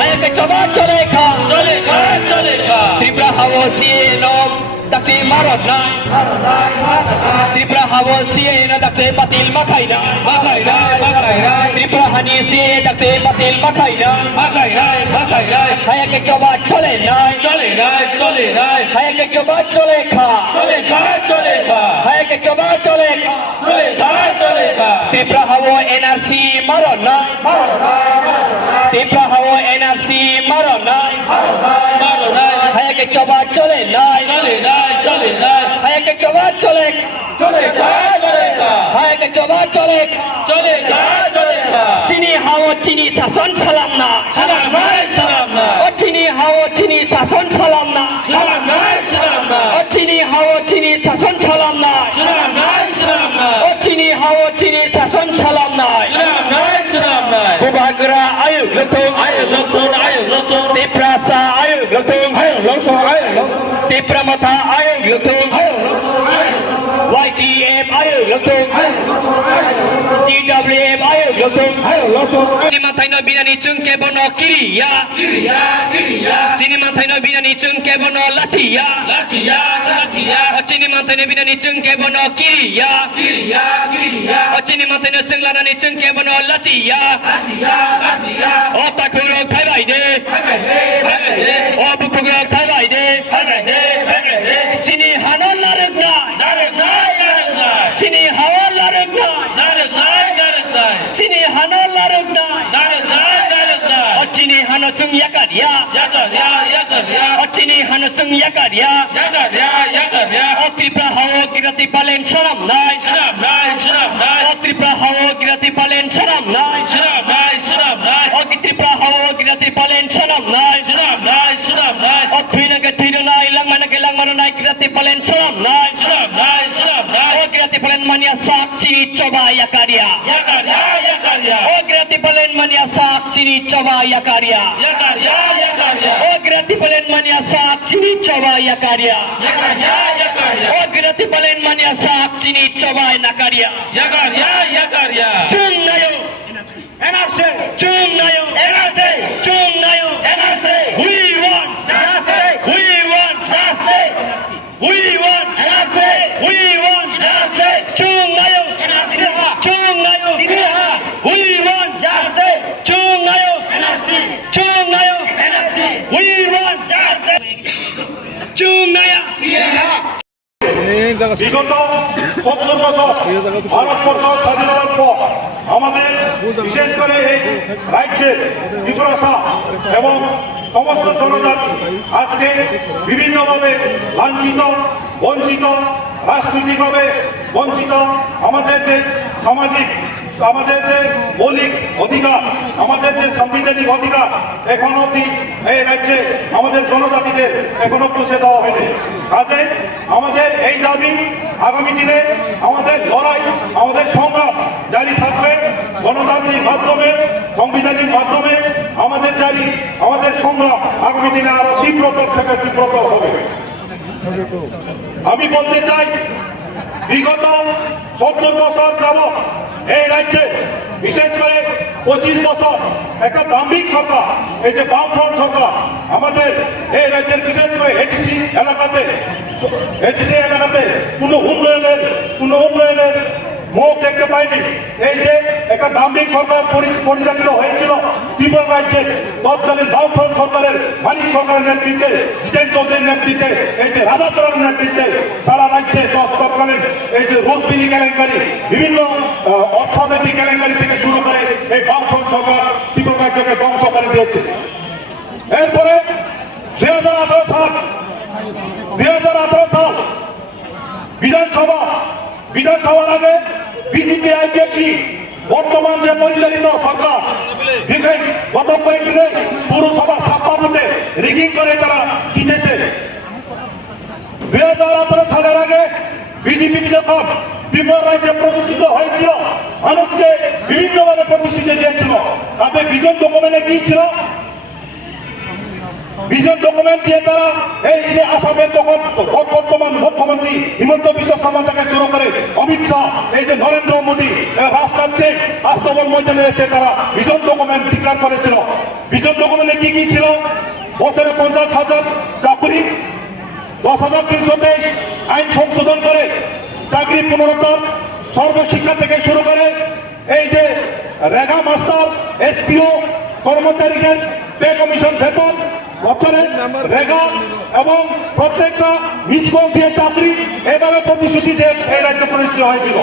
hayake coba coleka coleka Tripura hawo sieno dakte marot na Tripura hawo sieno dakte batil makai na Tripura hani sieno dakte batil makai na hayake coba chole na hayake coba coleka hayake coba coleka Tipra hawo N.R.C marot na Tipra hawo N.R.C marot na hayake coba chole na hayake coba coleka hayake coba coleka chini hawo chini sason salam na o chini hawo chini sason salam na o chini hawo chini sason salam na o chini hawo chini sason salam na Bubagra ayo lutung Tipra sa ayo lutung Tipra Motha ayo lutung YTM ayo lutung TWM ayo lutung Sini Thaino binani chungke bono kiriya Sini Thaino binani chungke bono lachiya Sini Thaino binani chungke bono kiriya Sini Thaino sunglanani chungke bono lachiya O takuro khai de O bukuro khai de Sini hanon larugna Sini hawan larugna Sini hanon larugna O chini hano chung yakariya O chini hano chung yakariya O Tripura hawo girati palen saram nai O Tripura hawo girati palen saram nai O Tripura hawo girati palen saram nai O thuina nai lang mano nai girati palen saram nai O girati palen mania sak chini coba yakariya O girati palen mania sak chini coba yakariya O girati palen mania sak chini coba yakariya O girati palen mania sak chini coba nakariya chung nayo N.R.C chung nayo N.R.C we want chung nayo we want chung nayo we want chung nayo বিগত 70 বছর ভারতবর্ষ স্বাধীনতার পর আমাদের বিশেষ করে এই রাজ্যের ত্রিপুরা এবং সমস্ত জনজাতি আজকে বিভিন্নভাবে লাঞ্ছিত বঞ্চিত রাজনৈতিকভাবে বঞ্চিত আমাদের যে সামাজিক আমাদের যে মৌলিক অধিকার আমাদের যে সাংবিধানিক অধিকার এখন অবধি এই রাজ্যে আমাদের জনজাতিদের এখনো পৌঁছে দেওয়া হয়নি কাজে আমাদের এই দাবি আগামী দিনে আমাদের লড়াই আমাদের সংগ্রাম জারি থাকবে গণতান্ত্রিক মাধ্যমে সাংবিধানিক মাধ্যমে আমাদের সংগ্রাম আগামী দিনে আরো তীব্রতর থেকে তীব্রতর হবে আমি বলতে চাই বিগত 70 বছর যাবৎ এই রাজ্যে বিশেষ করে 25 বছর একটা দাম্ভিক সরকার এই যে বামফ্রন্ট সরকার আমাদের এই রাজ্যের বিশেষ করে এডিসি এলাকাতে কোনো উন্নয়নের মুখ দেখতে পাইনি এই যে একটা দাম্ভিক সরকার পরিচালিত হয়েছিল ত্রিপুরা রাজ্যের তৎকালীন বামফ্রন্ট সরকারের মানিক সরকারের নেতৃত্বে জিতেন চৌধুরীর নেতৃত্বে এই যে রাধাচরণের নেতৃত্বে সারা রাজ্যে তৎকালীন এই যে রোজবিলি কেলেঙ্কারি বিভিন্ন অর্থনৈতিক কেলেঙ্কারি থেকে শুরু করে এই বামফ্রন্ট সরকার ত্রিপুরা রাজ্যকে ধ্বংস করে দিয়েছে এরপরে 2018 সাল বিধানসভার আগে বিজেপি আইপিএফটি বর্তমান যে পরিচালিত সরকার গত কয়েকদিনে পৌরসভা ছাপ্পান্নতে রিগিং করে তারা জিতেছে 2018 সালের আগে বিজেপি যখন ত্রিপুরা রাজ্যে প্রতিষ্ঠিত হয়েছিল মানুষকে বিভিন্নভাবে প্রতিশ্রুতি দিয়েছিল তাদের ভিজন ডকুমেন্টে কি ছিল ভিজন ডকুমেন্ট দিয়ে তারা এই যে আসামের বর্তমান মুখ্যমন্ত্রী হিমন্ত বিশ্ব শর্মা থেকে শুরু করে অমিত শাহ এই যে নরেন্দ্র মোদী রাজনাথ সিং বাস্তবর ময়দানে এসে তারা ভিজন ডকুমেন্ট ডিক্লেয়ার করেছিল বিজন ডকুমেন্টে কি ছিল? বছরে 50,000 চাকরি, 10,323 আইন সংশোধন করে চাকরি পুনরুদ্ধার, সর্বশিক্ষা থেকে শুরু করে এই যে রেগা মাস্টার, এসপিও কর্মচারীদের পে কমিশন বেতন, বছরে রেগা এবং প্রত্যেকটা মিস কল দিয়ে চাকরি, এভাবে প্রতিশ্রুতি দিয়ে এই রাজ্য প্রতিষ্ঠিত হয়েছিল।